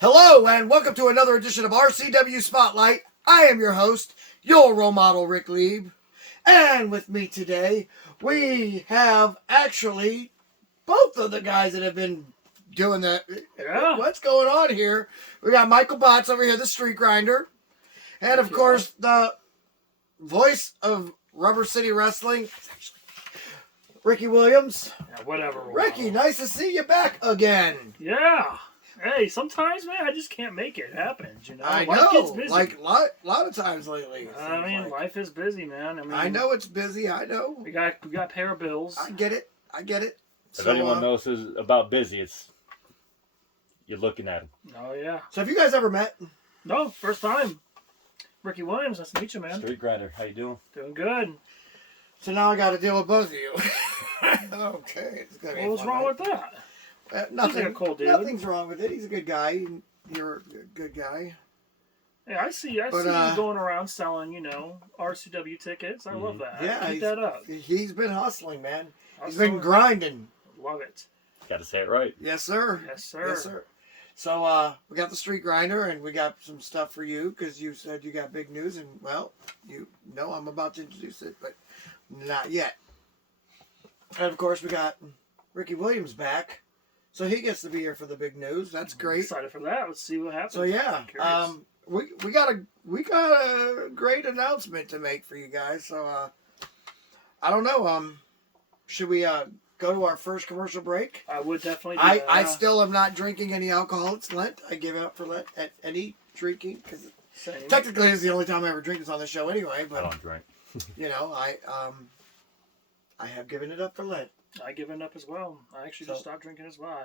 Hello and welcome to another edition of RCW Spotlight. I am your host, your role model, Ric Lieb. And with me today, we have actually both of the guys that have been doing that. Yeah. What's going on here? We got Michael Botz over here, the street grinder. And of course, the voice of Rubber City Wrestling, Rici Williams. Yeah, whatever. Ricky, nice to see you back again. Yeah. Hey, sometimes, man, I just can't make it. It happens, you know. I Life know, gets busy. like lot of times lately. I mean, life is busy, man. I know it's busy. I know. We got to pay our bills. I get it. If anyone knows about busy, it's you're looking at him. Oh yeah. So have you guys ever met? No, first time. Rici Williams, nice to meet you, man. Street grinder, how you doing? Doing good. So now I got to deal with both of you. Okay. It's gonna be What's fun, wrong right? with that? Nothing. Like a cool dude. Nothing's wrong with it. He's a good guy. You're a good guy. Hey, I see you going around selling, you know, RCW tickets. I love that. Yeah, Keep that up. He's been hustling, man. He's Hustling. been grinding. Love it. Got to say it right. Yes, sir. Yes, sir. Yes, sir. So we got the street grinder, and we got some stuff for you because you said you got big news, and well, you know I'm about to introduce it, but not yet. And of course, we got Rici Williams back, so he gets to be here for the big news. That's great. Excited for that. Let's see what happens. So yeah, I'm we got a great announcement to make for you guys. So I don't know. Should we go to our first commercial break? I would definitely do that. I still am not drinking any alcohol. It's Lent. I give up for Lent at any drinking because technically it's the only time I ever drink is on the show anyway. But I don't drink. you know, I have given it up for Lent. I given up as well. I actually just stopped drinking as well.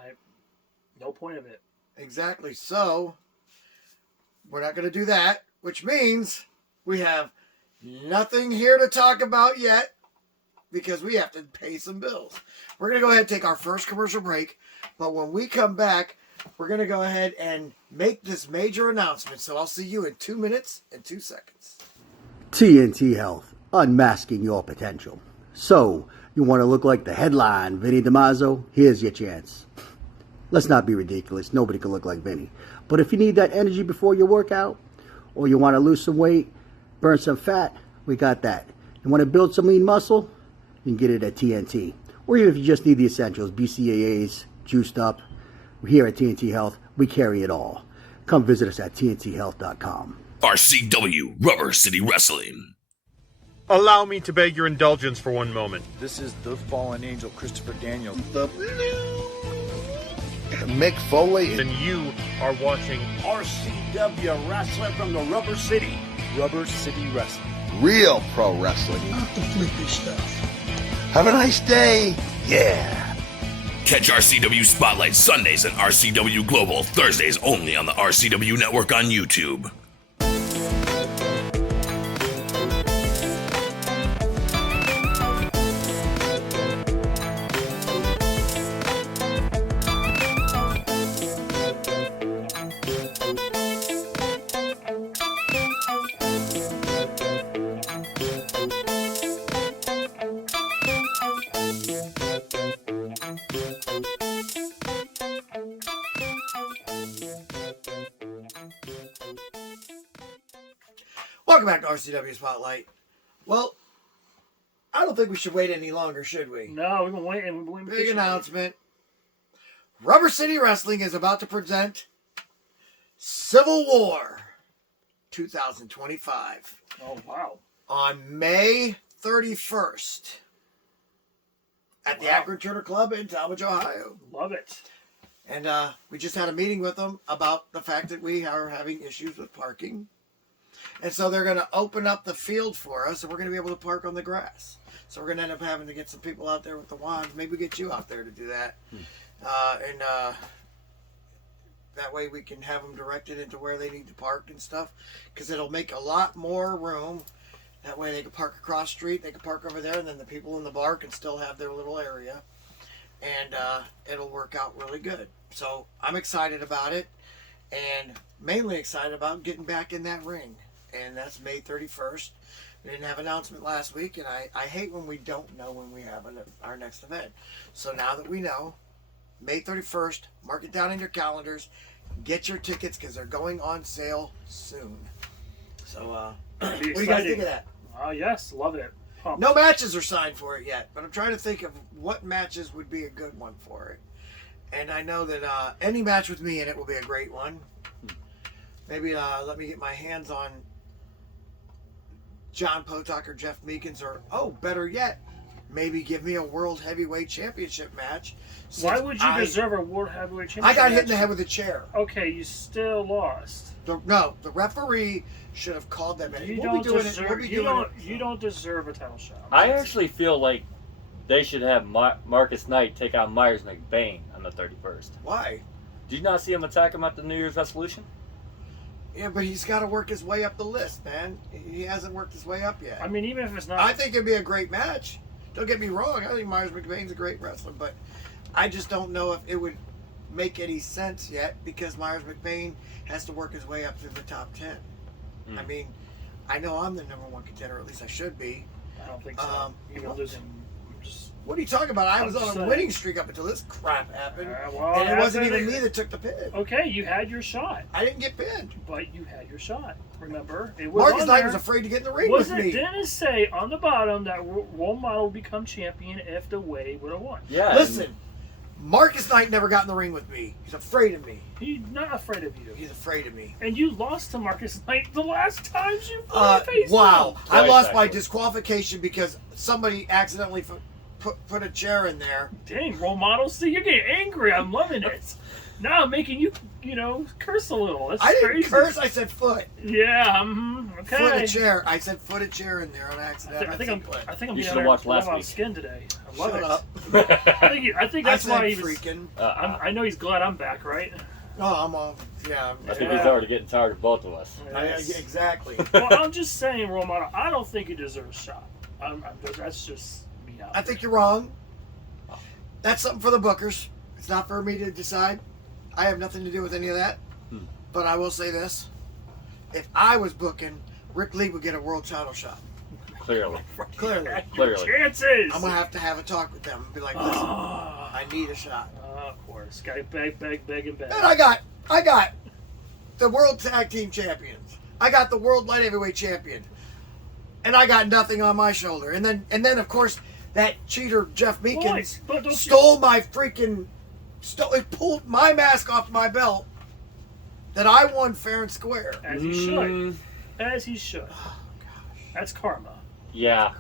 No point of it. Exactly. So we're not going to do that, which means we have nothing here to talk about yet because we have to pay some bills. We're going to go ahead and take our first commercial break, but when we come back, we're going to go ahead and make this major announcement. So I'll see you in 2 minutes and 2 seconds. TNT Health, unmasking your potential. So, you want to look like the headline Vinny DiMaggio? Here's your chance. Let's not be ridiculous. Nobody can look like Vinny. But if you need that energy before your workout, or you want to lose some weight, burn some fat, we got that. You want to build some lean muscle? You can get it at TNT. Or even if you just need the essentials, BCAAs, juiced up. Here at TNT Health, we carry it all. Come visit us at tnthealth.com. RCW Rubber City Wrestling. Allow me to beg your indulgence for one moment. This is the fallen angel, Christopher Daniels. Mick Foley. And you are watching RCW Wrestling from the Rubber City. Rubber City Wrestling. Real pro wrestling. Not the flippy stuff. Have a nice day. Yeah. Catch RCW Spotlight Sundays and RCW Global Thursdays only on the RCW Network on YouTube. Welcome back to RCW Spotlight. Well, I don't think we should wait any longer, should we? No, we've been waiting. We've been waiting. Big announcement. Rubber City Wrestling is about to present Civil War 2025. Oh, wow. On May 31st at the Akron Turner Club in Talmadge, Ohio. Love it. And we just had a meeting with them about the fact that we are having issues with parking. And so they're going to open up the field for us, and we're going to be able to park on the grass. So we're going to end up having to get some people out there with the wands. Maybe get you out there to do that. And that way we can have them directed into where they need to park and stuff. Because it'll make a lot more room. That way they can park across the street, they can park over there, and then the people in the bar can still have their little area. And it'll work out really good. So I'm excited about it. And mainly excited about getting back in that ring. And that's May 31st. We didn't have an announcement last week, and I hate when we don't know when we have our next event. So now that we know, May 31st, mark it down in your calendars. Get your tickets because they're going on sale soon. So, what do you guys think of that? Yes, love it. Pumped. No matches are signed for it yet, but I'm trying to think of what matches would be a good one for it. And I know that any match with me in it will be a great one. Maybe let me get my hands on John Potok or Jeff Meekins, or better yet, maybe give me a World Heavyweight Championship match. Why would you deserve a World Heavyweight Championship? I got hit in the head with a chair. Okay, you still lost. The referee should have called that match. You don't deserve a title shot. I actually feel like they should have Marcus Knight take on Myers McBain on the 31st. Why? Did you not see him attack him at the New Year's resolution? Yeah, but he's got to work his way up the list, man. He hasn't worked his way up yet. I mean, even if it's not... I think it'd be a great match. Don't get me wrong. I think Myers McBain's a great wrestler, but I just don't know if it would make any sense yet because Myers McBain has to work his way up through the top 10. I mean, I know I'm the number one contender, or at least I should be. I don't think so. Even losing... What are you talking about? I was on a winning streak up until this crap happened. And it wasn't even me that took the pin. Okay, you had your shot. I didn't get pinned. But you had your shot. Remember? It was Marcus Knight was afraid to get in the ring with me. Didn't it say on the bottom that RoleModel would become champion if the Way would have won? Yeah. Listen, Marcus Knight never got in the ring with me. He's afraid of me. He's not afraid of you. He's afraid of me. And you lost to Marcus Knight the last times you faced wow. him. I lost by disqualification because somebody accidentally put a chair in there. Dang, RoleModel. See, you're getting angry. I'm loving it. Now I'm making you, curse a little. That's I didn't crazy. curse. I said foot. Yeah. Okay. Foot a chair. I said foot a chair in there on accident. I think I'm you should have watched last week. Skin today. I love Shut it. up. I think that's why he was freaking. I know he's glad I'm back, right? Oh, I'm all. Yeah. I think he's already getting tired of both of us. Yes. Exactly. Well, I'm just saying, RoleModel. I don't think he deserves a shot. That's just. I think you're wrong. That's something for the bookers. It's not for me to decide. I have nothing to do with any of that. But I will say this. If I was booking, Ric Lieb would get a world title shot. Clearly. Chances! I'm going to have a talk with them and be like, listen, I need a shot. Of course. Guy beg. And I got the World Tag Team Champions. I got the World Light Heavyweight Champion. And I got nothing on my shoulder. And then of course, that cheater Jeff Meekins stole my freaking... It pulled my mask off my belt that I won fair and square. As he should. As he should. Oh, gosh. That's karma. Yeah.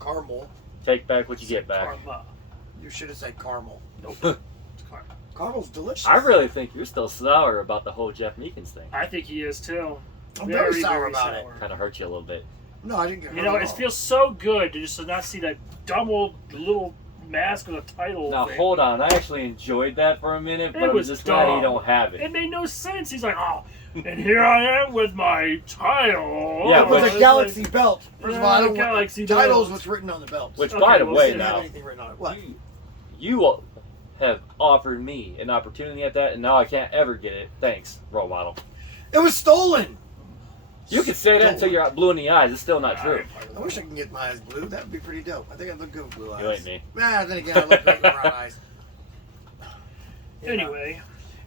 Caramel. Take back what you get back. Karma. You should have said caramel. Nope. It's karma. Caramel's delicious. I really think you're still sour about the whole Jeff Meekins thing. I think he is too. I'm very sour about it. Kind of hurt you a little bit. No, I didn't get hurt. It feels so good to just not see that dumb old little mask with a title. Now thing. hold on, I actually enjoyed that for a minute, but It I'm was just glad dumb. he don't have it. It made no sense. He's like, and here I am with my title. Yeah, It was but- a Galaxy belt. First of all, I don't Galaxy want titles belt. what's written on the belts. Which, Okay, by the we'll way, see. Didn't have now anything written on it. What? you have offered me an opportunity at that, and now I can't ever get it. Thanks, RoleModel. It was stolen. You can say that until you're blue in the eyes. It's still not true. I wish I could get my eyes blue. That would be pretty dope. I think I'd look good with blue eyes. You ain't me. Nah, then again, I look great with brown eyes. Yeah.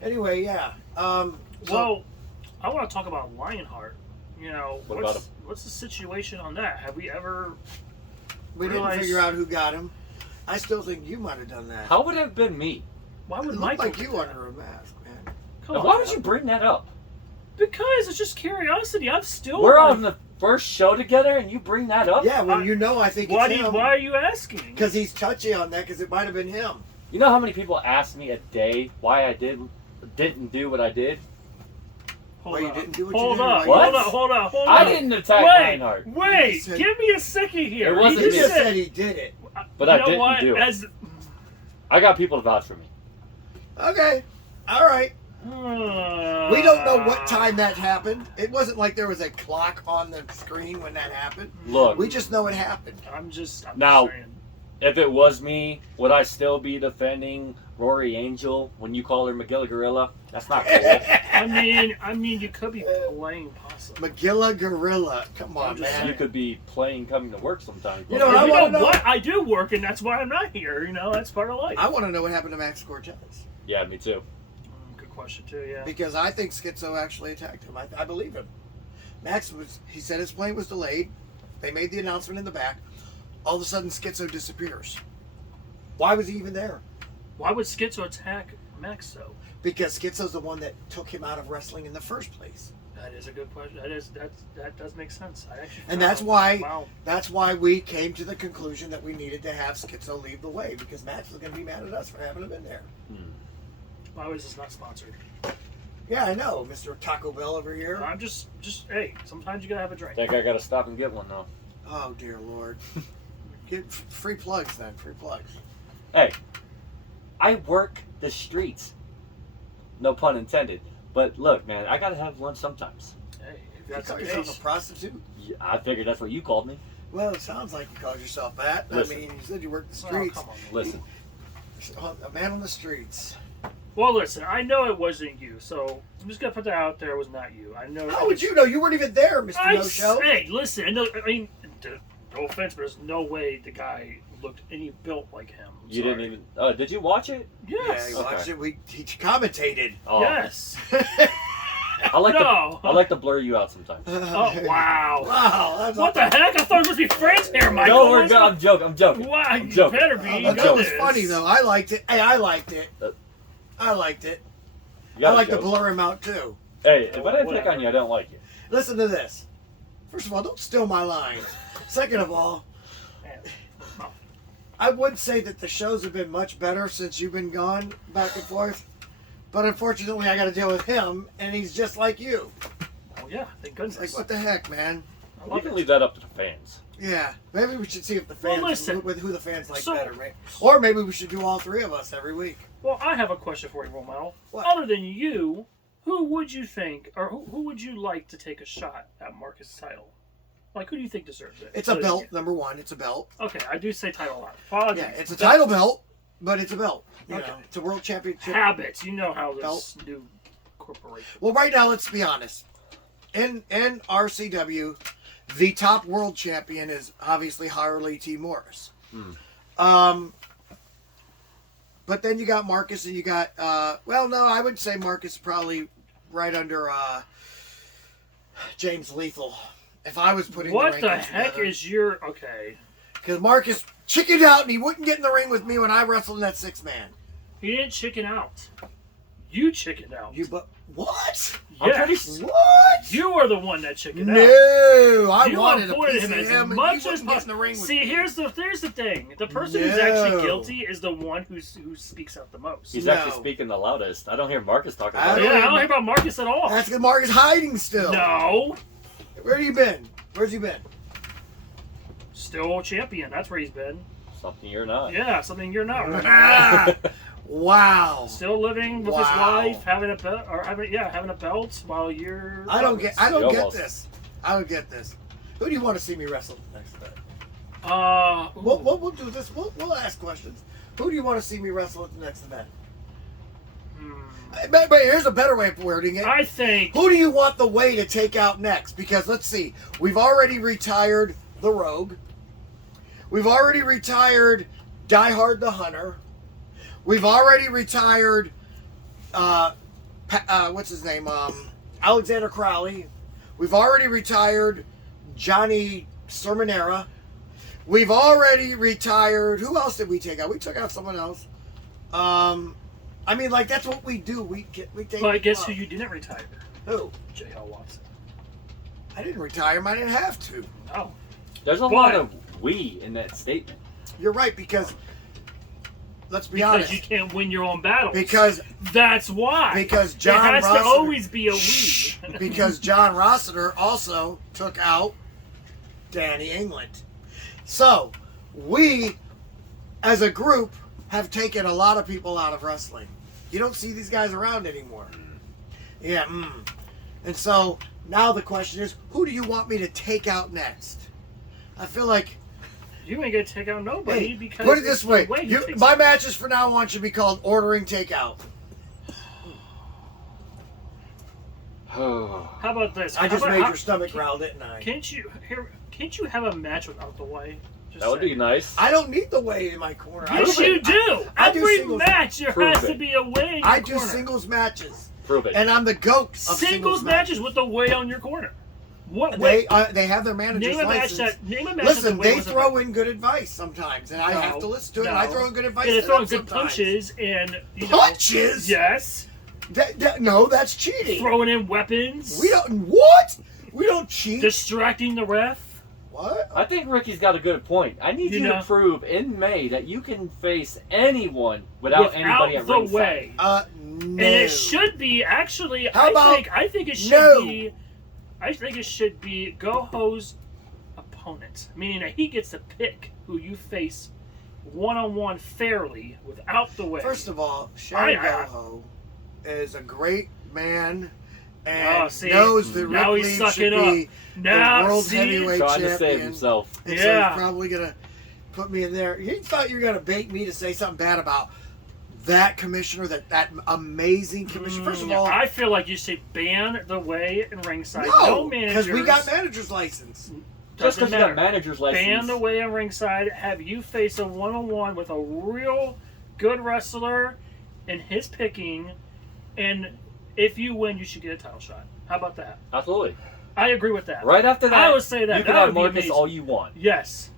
Anyway, yeah. well, I want to talk about Lionheart. What about him? What's the situation on that? Have we ever? We didn't figure out who got him. I still think you might have done that. How would it have been me? Why would it Michael? looked like you under a mask, man. Now, why would you bring that up? Because it's just curiosity. I'm still. We're on the first show together, and you bring that up? Yeah, well, I think why it's him. Why are you asking? Because he's touchy on that. Because it might have been him. You know how many people ask me a day why I didn't do what I did? Well, you didn't do what Hold you did. up. What? Hold up. I didn't attack Reinhardt. Wait, said- give me a second here. It wasn't You me. just said he did it. But you I know didn't what? do it. As I got people to vouch for me. Okay. All right. We don't know what time that happened. It wasn't like there was a clock on the screen when that happened. Look, We just know it happened. I'm just Now- saying. if it was me, would I still be defending Rory Angel when you call her McGilla Gorilla? That's not cool. I mean, you could be playing possibly. Magilla Gorilla. Come on, I'm just man. You could be playing coming to work sometimes. You know what I You wanna know know? what? I do work, and that's why I'm not here. You know, that's part of life. I want to know what happened to Max Cortez. Yeah, me too. Good question too. Yeah. Because I think Schizo actually attacked him. I believe him. Max he said his plane was delayed. They made the announcement in the back. All of a sudden, Schizo disappears. Why was he even there? Why would Schizo attack Max though? Because Schizo's the one that took him out of wrestling in the first place. That is a good question. That does make sense. I actually. And that's why Wow. that's why we came to the conclusion that we needed to have Schizo leave the way, because Max was going to be mad at us for having him in there. Why was this not sponsored? Yeah, I know, Mr. Taco Bell over here. I'm just hey. Sometimes you gotta have a drink. Think I gotta stop and get one though. Oh dear Lord. Get free plugs then. Free plugs. Hey, I work the streets. No pun intended. But look, man, I gotta have lunch sometimes. Hey, if You that's call the yourself case. a prostitute? Yeah, I figured that's what you called me. Well, it sounds like you called yourself that. Listen. I mean, you said you worked the Oh, streets. come on. Listen, A man on the streets. Well, listen. I know it wasn't you, so I'm just gonna put that out there. It was not you. I know. How would you know? You weren't even there, Mr. I No Show. Hey, listen. I mean, no offense, but there's no way the guy looked any built like him. I'm you sorry. didn't even. Did you watch it? Yes. Yeah, you watched Okay. it. He commentated. Oh, Yes. I like No. to. I like to blur you out sometimes. Oh wow. Wow. That's What the heck? I thought we were supposed to be friends here, Michael. No, we're What's good. up? I'm joking. I'm joking. Wow, I'm you joking. better be. That was Goodness. funny though. I liked it. Hey, I liked it. I liked it. You gotta I like to joke. blur him out too. Hey, if I didn't pick Whatever. on you, I don't like you. Listen to this. First of all, don't steal my lines. Second of all, I would say that the shows have been much better since you've been gone back and forth. But unfortunately, I got to deal with him, and he's just like you. Oh yeah, thank goodness. It's like, what the heck, man? I We love can it. leave that up to the fans. Yeah, maybe we should see if the Well, fans, listen. with who the fans like So- better, right? Or maybe we should do all three of us every week. Well, I have a question for you, RoleModel. What? Other than you, who would you think, or who would you like to take a shot at Marcus' title? Like, who do you think deserves it? It's a belt, number one. It's a belt. Okay, I do say title a lot. Apologies. Yeah, it's a title belt, but it's a belt. You Okay. know, it's a world championship. Habits. You know how this Belt. new corporation. Well, right now, let's be honest. In RCW, the top world champion is obviously Harley T. Morris. But then you got Marcus, and you got well, no, I would say Marcus is probably right under James Lethal. If I was putting What the rankings heck together. is your okay? Because Marcus chickened out and he wouldn't get in the ring with me when I wrestled in that 6-man. He didn't chicken out. You chickened out. But what? Yes. What? You are the one that chickened out. No, I You wanted a avoided piece him of as him, and much he as wouldn't get in possible. the ring with See, me. here's the thing. The person who's actually No. guilty is the one who speaks out the most. He's No. actually speaking the loudest. I don't hear Marcus talking I about Oh, it. yeah, I don't hear about Marcus at all. That's because Marcus hiding still. No. Where have you been? Where's he been? Still champion. That's where he's been. Something you're not. Yeah, something you're not. Ah, wow. Still living with his Wow. wife, having a belt, or having a belt while you're. I don't get Almost. this. I don't get this. Who do you want to see me wrestle next time? We'll do this. We'll ask questions. Who do you want to see me wrestle at the next event? But here's a better way of wording it. I think. Who do you want the way to take out next? Because let's see, we've already retired the Rogue. We've already retired Die Hard the Hunter. We've already retired what's his name? Alexander Crowley. We've already retired Johnny Sermonera. We've already retired. Who else did we take out? We took out someone else. I mean, like, that's what we do. We take. But guess who you didn't retire? Who? J.L. Watson. I didn't retire him. I didn't have to. No. There's a lot of we in that statement. You're right, because let's be because honest. you can't win your own battles. Because that's why. Because John it has Rossiter, to always be a we. because John Rossiter also took out Danny England. So we, as a group, have taken a lot of people out of wrestling. You don't see these guys around anymore. Yeah. And so now the question is, who do you want me to take out next? I feel like. You ain't gonna take out nobody because. Put it this way: my out. matches for now on should be called ordering takeout. How about this? I just made your stomach growl, didn't I? Can't you have a match without the way? That would be nice. I don't need the way in my corner. Yes, you do. I do Every singles. match there has to be a way in your I do corner. singles matches. Prove it. And I'm the goat of Singles matches with the way on your corner. What they have their manager's name a license. match that name a match Listen, that the way they was throw in good advice sometimes, and I have to listen to it. And I throw in good advice. And they to throw them in good sometimes. punches and Punches? Yes. No, that's cheating. Throwing in weapons. We don't cheat. Distracting the ref. What? I think Ricky's got a good point. I need you to prove in May that you can face anyone without anybody at ringside. Way. No. And it should be actually. I think it should be. I think it should be Goho's opponent, meaning that he gets to pick who you face one-on-one fairly without the way. First of all, Sherry Goho is a great man and knows that Ric Lieb should be the world heavyweight trying champion. to save himself. And so he's probably gonna put me in there. You thought you were gonna bait me to say something bad about that commissioner, that amazing commissioner. First of all, I feel like you should ban the way in ringside. No, managers. because we got manager's license. Just because you got manager's license. Ban the way in ringside. Have you face a one-on-one with a real good wrestler in his picking, and if you win, you should get a title shot. How about that? Absolutely. I agree with that. Right after that, I would say that. You can have Marcus all you want. Yes.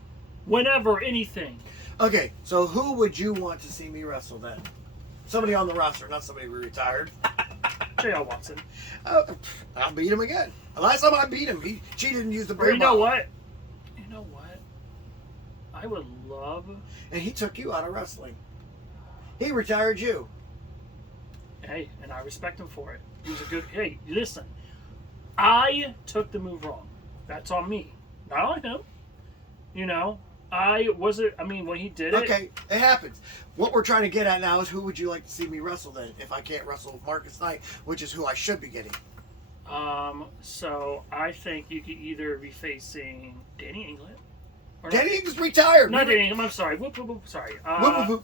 Whenever, anything. Okay, so who would you want to see me wrestle then? Somebody on the roster, not somebody who retired. J.L. Watson. I'll beat him again. Last time I beat him, he cheated and used the Or beer you know bottle. what? You know what? I would love... And he took you out of wrestling. He retired you. Hey, and I respect him for it. He was a good... Hey, listen. I took the move wrong. That's on me. Not on him. You know? when he did it... Okay, it happens. What we're trying to get at now is who would you like to see me wrestle then, if I can't wrestle Marcus Knight, which is who I should be getting. So I think you could either be facing Danny England. Danny England's retired. Not Danny England, I'm sorry. Whoop, whoop, whoop, sorry. Whoop, whoop, whoop.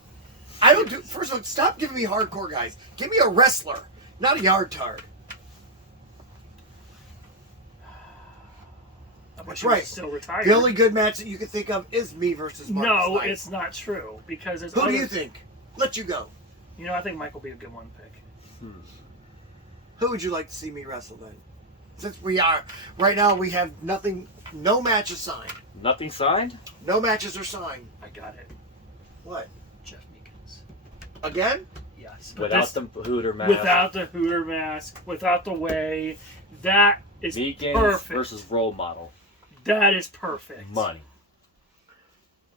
I don't do... First of all, stop giving me hardcore guys. Give me a wrestler, not a yard tard. That's right. Still retired. The only good match that you can think of is me versus Marcus No, Knight. it's not true. Because there's Who do you think? Let you go. You know, I think Mike will be a good one to pick. Who would you like to see me wrestle then? Since we are... Right now, we have nothing... No matches signed. Nothing signed? No matches are signed. I got it. What? Jeff Meekins. Again? Yes. Without the Hooter mask. Without the Hooter mask. Without the way. That is Meekins perfect. versus RoleModel. That is perfect. Money.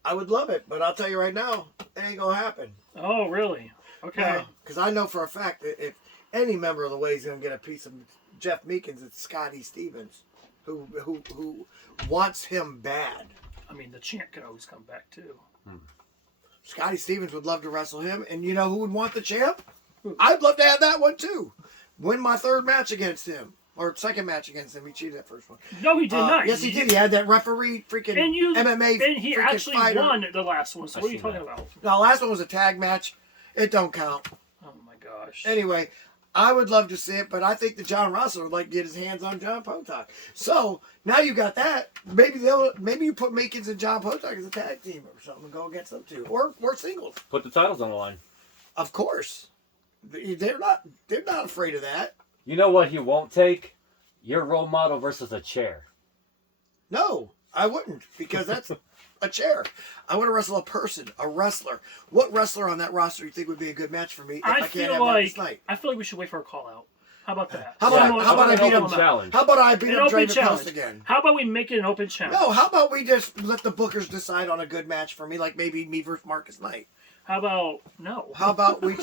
I would love it, but I'll tell you right now, it ain't gonna happen. Oh, really? Okay. Because I know for a fact that if any member of the way is gonna get a piece of Jeff Meekins, it's Scotty Stevens, who wants him bad. I mean, the champ can always come back too. Scotty Stevens would love to wrestle him, and you know who would want the champ? I'd love to have that one too. Win my third match against him. Or second match against him. He cheated that first one. No, he did not. Yes, he did. He had that referee freaking MMA and he actually fighter. won the last one. So what are you talking about? No, last one was a tag match. It don't count. Oh my gosh. Anyway, I would love to see it, but I think that John Russell would like to get his hands on John Potok. So now you got that. Maybe you put Meekins and John Potok as a tag team or something and go against them too, or singles. Put the titles on the line. Of course, they're not afraid of that. You know what he won't take? Your role model versus a chair. No, I wouldn't, because that's a chair. I want to wrestle a person, a wrestler. What wrestler on that roster do you think would be a good match for me if I can't have Marcus Knight? I feel like we should wait for a call out. How about that? How about I beat him? Challenge. How about I beat An him open Draven challenge. Post again? How about we make it an open challenge? No, how about we just let the bookers decide on a good match for me, like maybe me versus Marcus Knight? How about no? How about we?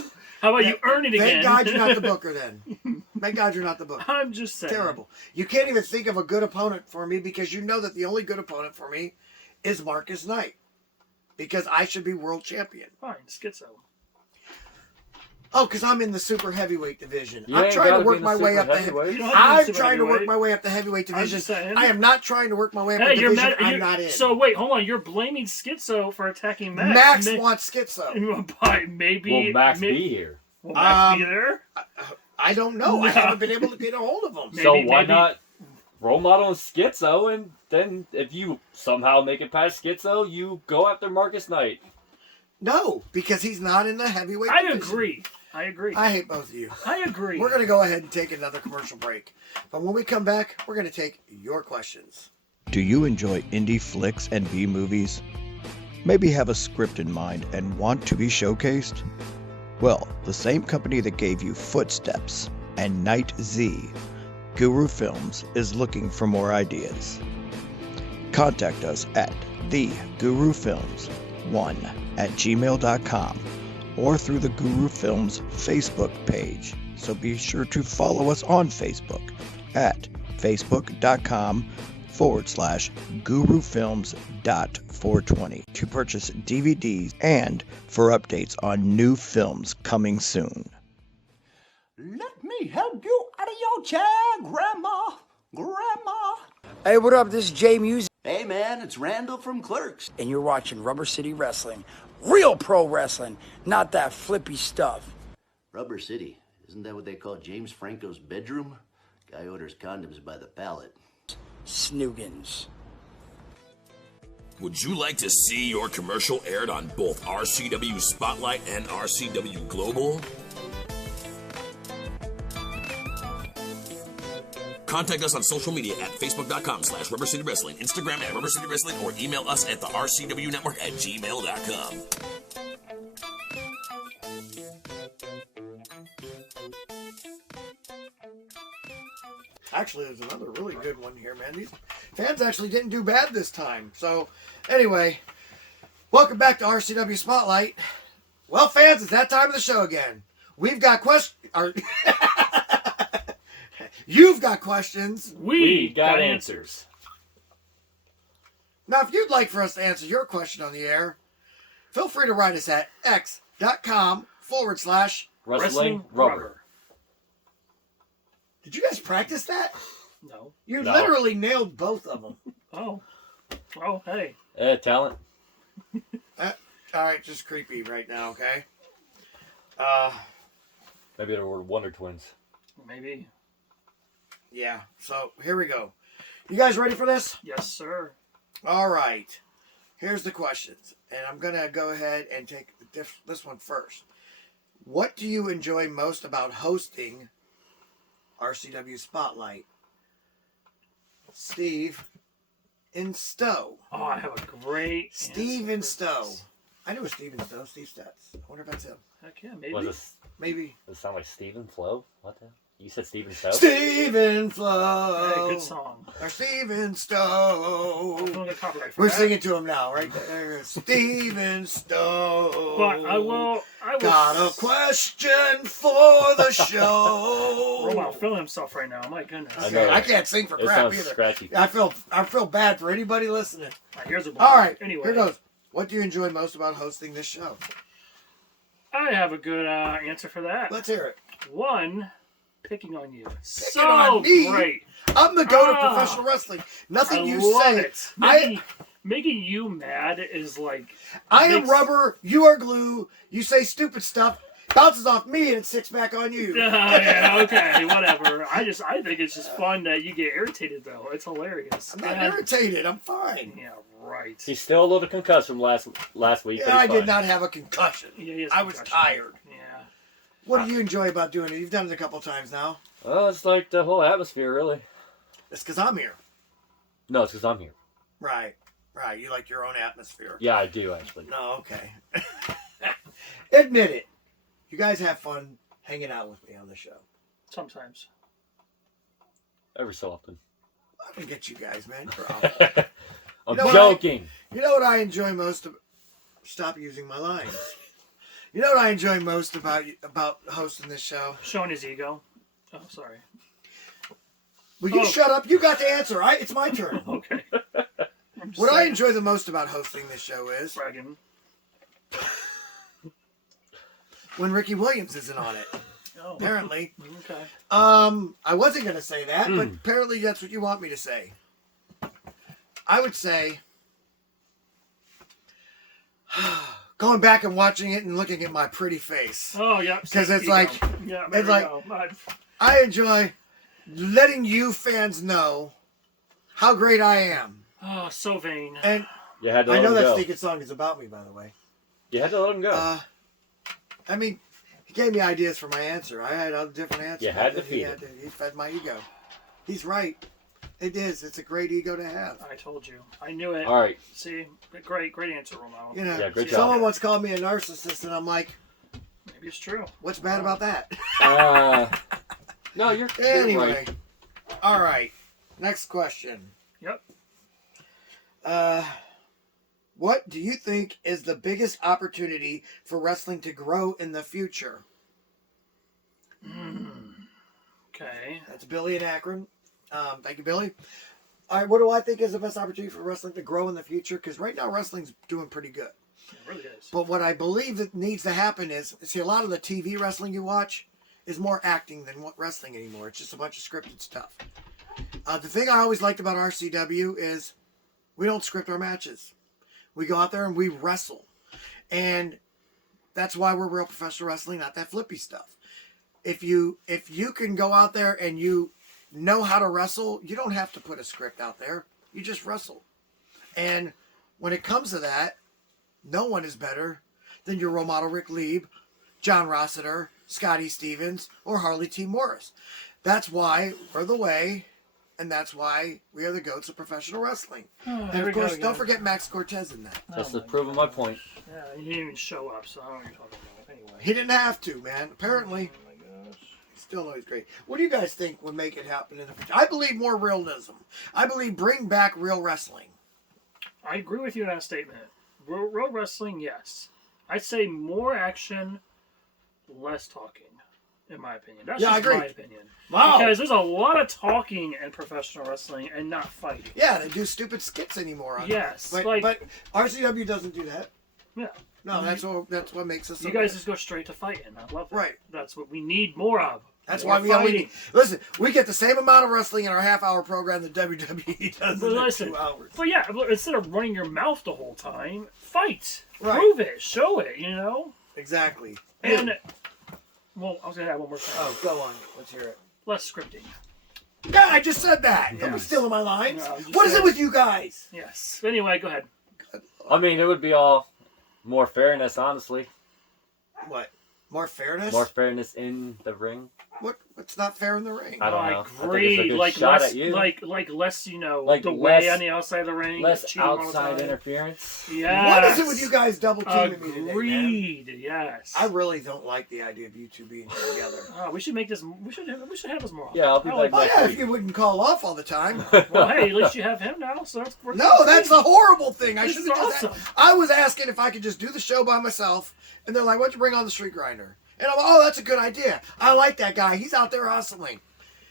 How about you earn it again? Thank God you're not the booker then. Thank God you're not the booker. I'm just saying. Terrible. You can't even think of a good opponent for me because you know that the only good opponent for me is Marcus Knight. Because I should be world champion. Fine, Schizo. Oh, because I'm in the super heavyweight division. You I'm ain't trying to gotta work be in my the way super up the heavyweight. You don't have to be I'm super trying to work heavyweight. my way up the heavyweight I'm division. just saying. I am not trying to work my way up Hey, the you're division mad. I'm not in. So wait, hold on. You're blaming Schizo for attacking Max. Max wants Schizo. But maybe. Will Max maybe, be here? Will Max be there? I don't know. I haven't been able to get a hold of him. Maybe, So why maybe. not role model and Schizo, and then if you somehow make it past Schizo, you go after Marcus Knight. No, because he's not in the heavyweight division. I agree. I hate both of you. I agree. We're going to go ahead and take another commercial break. But when we come back, we're going to take your questions. Do you enjoy indie flicks and B-movies? Maybe have a script in mind and want to be showcased? Well, the same company that gave you Footsteps and Night Z, Guru Films, is looking for more ideas. Contact us at thegurufilms1@gmail.com or through the Guru Films Facebook page. So be sure to follow us on Facebook at facebook.com/gurufilms.420 to purchase DVDs and for updates on new films coming soon. Let me help you out of your chair, Grandma. Grandma. Hey, what up? This is Jay Music. Hey, man, it's Randall from Clerks. And you're watching Rubber City Wrestling. Real pro wrestling, not that flippy stuff. Rubber City. Isn't that what they call James Franco's bedroom? Guy orders condoms by the pallet. Snoogans. Would you like to see your commercial aired on both RCW Spotlight and RCW Global? Contact us on social media at facebook.com/Rubber City Wrestling, Instagram at Rubber City Wrestling, or email us at the RCW Network at gmail.com. Actually, there's another really good one here, man. These fans actually didn't do bad this time. So, anyway, welcome back to RCW Spotlight. Well, fans, it's that time of the show again. We've got questions. You've got questions. We got answers. Now, if you'd like for us to answer your question on the air, feel free to write us at x.com/Wrestling Rubber. Did you guys practice that? No. You literally nailed both of them. Oh, hey. Talent. All right, just creepy right now, okay? Maybe they were Wonder Twins. Maybe. Yeah, so here we go. You guys ready for this? Yes, sir. All right. Here's the questions. And I'm going to go ahead and take this one first. What do you enjoy most about hosting RCW Spotlight? Steve in Stowe. Oh, I have a great Steve in Stowe. I knew a Steve in Stowe. Steve Stats. I wonder if that's him. Heck yeah, maybe. Maybe. Does it sound like Steven Flo? What the? You said Steven Stowe? Steven Flo. Hey, good song. Or Steven Stowe. We're singing to him now, right there. Steven Stowe. But I will. Got a question for the show. Roman feeling himself right now. My goodness. I can't sing for crap either. Scratchy. I feel bad for anybody listening. Here's a All right. Anyway, here goes. What do you enjoy most about hosting this show? I have a good answer for that. Let's hear it. One, picking on you. Picking on me? Great. I'm the goat of professional wrestling. Nothing I you love say. It. Making you mad is like... I am rubber, you are glue, you say stupid stuff, bounces off me and it sticks back on you. Yeah, okay, whatever. I think it's just fun that you get irritated, though. It's hilarious. I'm not irritated, I'm fine. Yeah, right. He's still a little concussed from last week. Yeah, I did not have a concussion. Yeah, I was tired. Yeah. What do you enjoy about doing it? You've done it a couple times now. Well, it's like the whole atmosphere, really. It's because I'm here. No, it's because I'm here. Right. You like your own atmosphere. Yeah, I do, actually. No, okay. Admit it. You guys have fun hanging out with me on the show. Sometimes. Every so often. I can get you guys, man. You're awful. I'm joking. You know what I enjoy most? Stop using my lines. You know what I enjoy most about hosting this show? Showing his ego. Oh, sorry. Will you shut up? You got the answer. It's my turn. Okay. What I enjoy the most about hosting this show is bragging. When Rici Williams isn't on it. Oh. Apparently. Okay. I wasn't going to say that, but apparently that's what you want me to say. I would say, going back and watching it and looking at my pretty face. Oh, yeah. Because it's like, I enjoy letting you fans know how great I am. Oh, so vain. And you had to I know let him that go. stinking song is about me, by the way. You had to let him go. I mean, he gave me ideas for my answer. I had other different answers. You had to feed it. He fed my ego. He's right. It is. It's a great ego to have. I told you. I knew it. All right. See, great answer, RoleModel. You know, yeah, great job. someone once called me a narcissist, and I'm like, maybe it's true. What's bad about that? No, you're anyway. right. All right. Next question. Yep. What do you think is the biggest opportunity for wrestling to grow in the future? Okay. That's Billy in Akron. Thank you, Billy. All right, what do I think is the best opportunity for wrestling to grow in the future? Because right now wrestling's doing pretty good. It really is. But what I believe that needs to happen is, see, a lot of the TV wrestling you watch is more acting than what wrestling anymore. It's just a bunch of scripted stuff. The thing I always liked about RCW is we don't script our matches. We go out there and we wrestle. And that's why we're real professional wrestling, not that flippy stuff. If you can go out there and you know how to wrestle, you don't have to put a script out there. You just wrestle. And when it comes to that, no one is better than your RoleModel Ric Lieb, John Rossiter, Scotty Stevens, or Harley T. Morris. That's why we're the way, and that's why we are the GOATs of professional wrestling. And of course, don't forget Max Cortez in that. That's proving my point. Yeah, he didn't even show up, so I don't know what you're talking about. Anyway. He didn't have to, man. Apparently. Oh my gosh. Still always great. What do you guys think would make it happen in the future? I believe more realism. I believe bring back real wrestling. I agree with you in that statement. Real wrestling, yes. I'd say more action, less talking, in my opinion. That's just my opinion. Wow. Because there's a lot of talking in professional wrestling and not fighting. Yeah, they do stupid skits anymore. Yes. But RCW doesn't do that. Yeah. No, that's what makes us so you guys good. just go straight to fighting. I love that. Right. That's what we need more of. That's more why we fighting. listen, we get the same amount of wrestling in our half-hour program that WWE does in their 2 hours. But yeah, instead of running your mouth the whole time, fight. Right. Prove it. Show it, you know? Exactly. And, well, I was going to add one more thing. Oh, go on. Let's hear it. Less scripting. Yeah, I just said that. Yes. Don't be stealing my lines. No, what is it with you guys? Yes. But anyway, go ahead. I mean, it would be all more fairness, honestly. What? More fairness? More fairness in the ring. What's not fair in the ring? I don't know. I agree. Like less, like less, you know, like the less, way on the outside of the ring. Less outside interference. Yeah. What is it with you guys double teaming me today, Agreed. man? Yes. I really don't like the idea of you two being together. Oh, we should make this. We should have this more often. Yeah, I'll be back. Oh yeah, if you wouldn't call off all the time. Well, hey, at least you have him now, so that's No, that's a horrible thing. I This should is have just. awesome. I was asking if I could just do the show by myself, and they're like, "Why'd you bring on the Street Grinder?" And I'm like, "Oh, that's a good idea. I like that guy. He's out there hustling."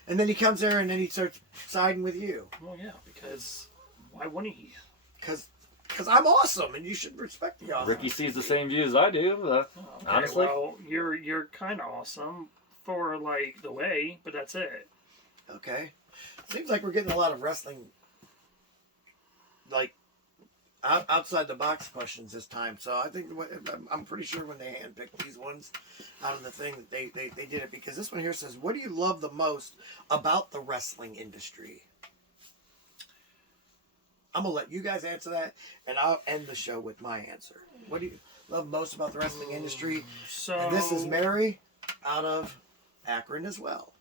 And then he comes there, and then he starts siding with you. Well, yeah, because why wouldn't he? Because I'm awesome, and you should respect me. Awesome. Ricky sees the same views I do. Okay, Honestly, well, you're kind of awesome for like the way, but that's it. Okay. Seems like we're getting a lot of wrestling, like, outside the box questions this time. So I think I'm pretty sure when they handpicked these ones out of the thing that they did it, because this one here says, "What do you love the most about the wrestling industry?" I'm gonna let you guys answer that, and I'll end the show with my answer. What do you love most about the wrestling industry? So And this is Mary out of Akron as well.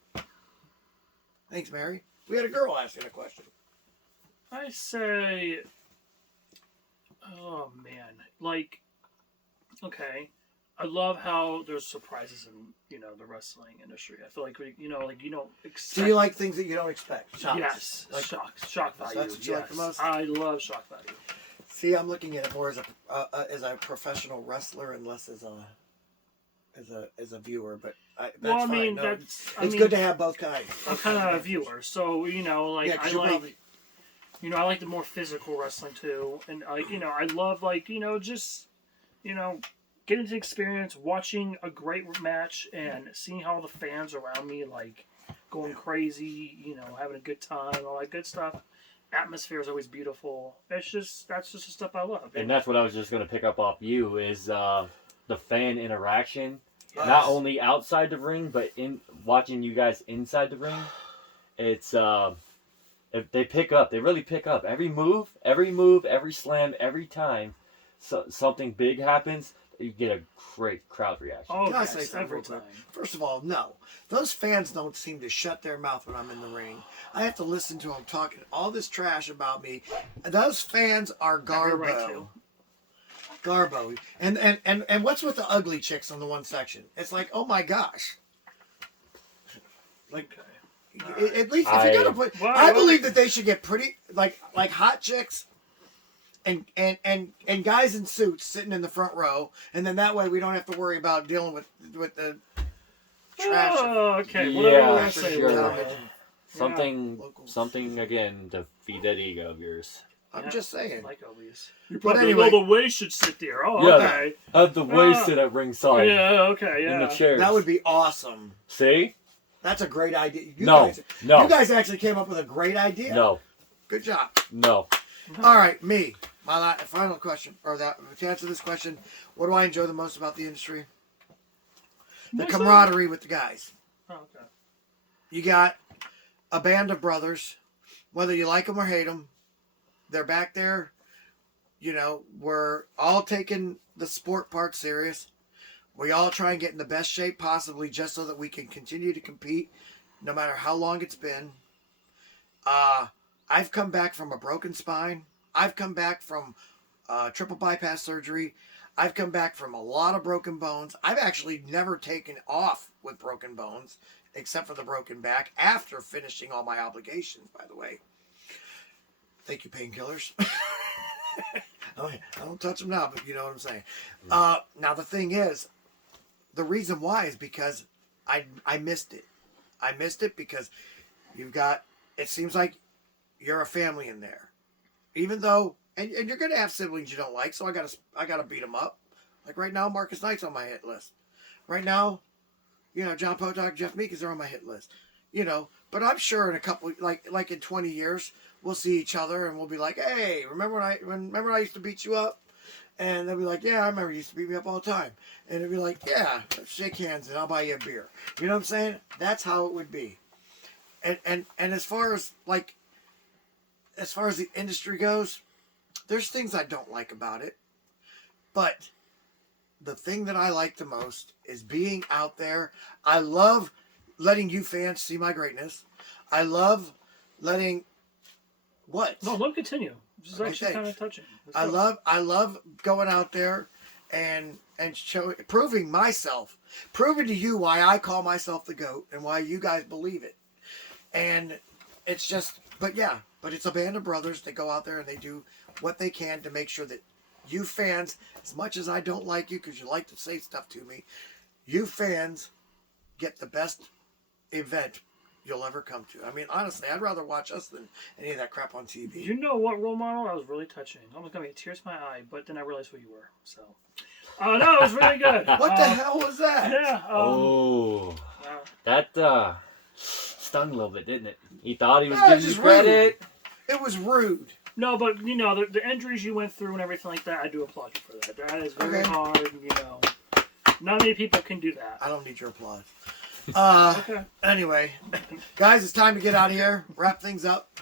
Thanks, Mary. We had a girl asking a question. I say, oh man, like, okay, I love how there's surprises in, you know, the wrestling industry. I feel like you don't expect. So you like things that you don't expect? Shocks. Yes, Like, shock value. So that's what you like the most? I love shock value. See, I'm looking at it more as a professional wrestler and less as a as a viewer, but that's well, I fine. mean, No, it's good to have both kinds. I'm kind of a viewer, so like Yeah, I you're like. probably- I like the more physical wrestling too, and I love just getting to experience watching a great match and seeing how the fans around me going crazy, having a good time, all that good stuff. Atmosphere is always beautiful. That's just the stuff I love. And that's what I was just going to pick up off you is the fan interaction, not only outside the ring, but in watching you guys inside the ring. It's if they pick up, they really pick up every move, every slam, every time something big happens. You get a great crowd reaction. Oh, can I say something real quick? First of all, no. Those fans don't seem to shut their mouth when I'm in the ring. I have to listen to them talking all this trash about me. Those fans are garbo. Garbo. And what's with the ugly chicks on the one section? It's like, oh my gosh. Like, at least if you're gonna put, I believe that they should get pretty like hot chicks. And guys in suits sitting in the front row, and then that way we don't have to worry about dealing with the trash. Oh, okay. Yeah, sure. Something again to feed that ego of yours. I'm just saying. Like always. But anyway, the waist should sit there. Oh, yeah, okay. Have the waist sit at ringside. Yeah, okay, yeah. In the chairs. That would be awesome. See? That's a great idea. You guys actually came up with a great idea. No. Good job. No. All right, me. My final question, to answer this question, what do I enjoy the most about the industry? The camaraderie with the guys. Oh, okay. You got a band of brothers, whether you like them or hate them, they're back there. We're all taking the sport part serious. We all try and get in the best shape possibly just so that we can continue to compete no matter how long it's been. I've come back from a broken spine. I've come back from triple bypass surgery. I've come back from a lot of broken bones. I've actually never taken off with broken bones, except for the broken back, after finishing all my obligations, by the way. Thank you, painkillers. I don't touch them now, but you know what I'm saying. Now, the thing is, the reason why is because I missed it. I missed it because it seems like you're a family in there. Even though, and you're gonna have siblings you don't like, so I gotta beat them up. Like right now, Marcus Knight's on my hit list. Right now, John Potok, Jeff Meekins are on my hit list. But I'm sure in a couple, like in 20 years, we'll see each other and we'll be like, hey, remember when I used to beat you up? And they'll be like, yeah, I remember you used to beat me up all the time. And it'll be like, yeah, let's shake hands and I'll buy you a beer. You know what I'm saying? That's how it would be. And as far as the industry goes, there's things I don't like about it. But the thing that I like the most is being out there. I love letting you fans see my greatness. I love letting... What? No, let me continue. This is actually kind of touching. I love going out there and proving to you why I call myself the GOAT and why you guys believe it. And it's just... But it's a band of brothers that go out there and they do what they can to make sure that you fans, as much as I don't like you because you like to say stuff to me, you fans get the best event you'll ever come to. I mean, honestly, I'd rather watch us than any of that crap on TV. You know what, role model? That was really touching. Almost got me tears in my eye, but then I realized who you were. So, no, it was really good. What the hell was that? Yeah. That stung a little bit, didn't it? He thought he was giving you credit. It was rude. No, but the injuries you went through and everything like that, I do applaud you for that. That is very hard. Not many people can do that. I don't need your applause. Anyway, guys, it's time to get out of here. Wrap things up.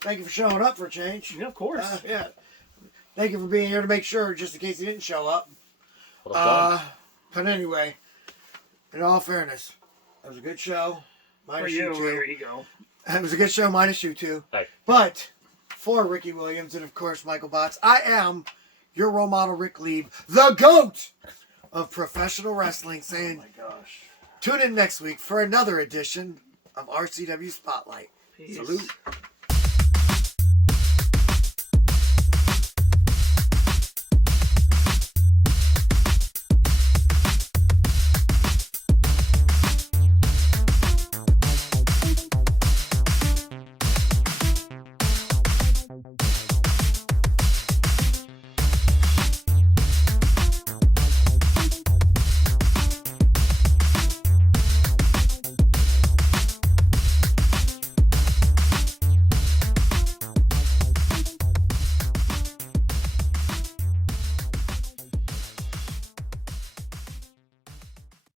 Thank you for showing up for a change. Yeah, of course. Yeah. Thank you for being here to make sure, just in case you didn't show up. But anyway, in all fairness, it was a good show. Minus for you, too. there you go. It was a good show, minus you two. Hey. But for Rici Williams and of course Michael Botz, I am your role model, Ric Lieb, the GOAT of professional wrestling, saying, oh my gosh. Tune in next week for another edition of RCW Spotlight. Peace. Salute.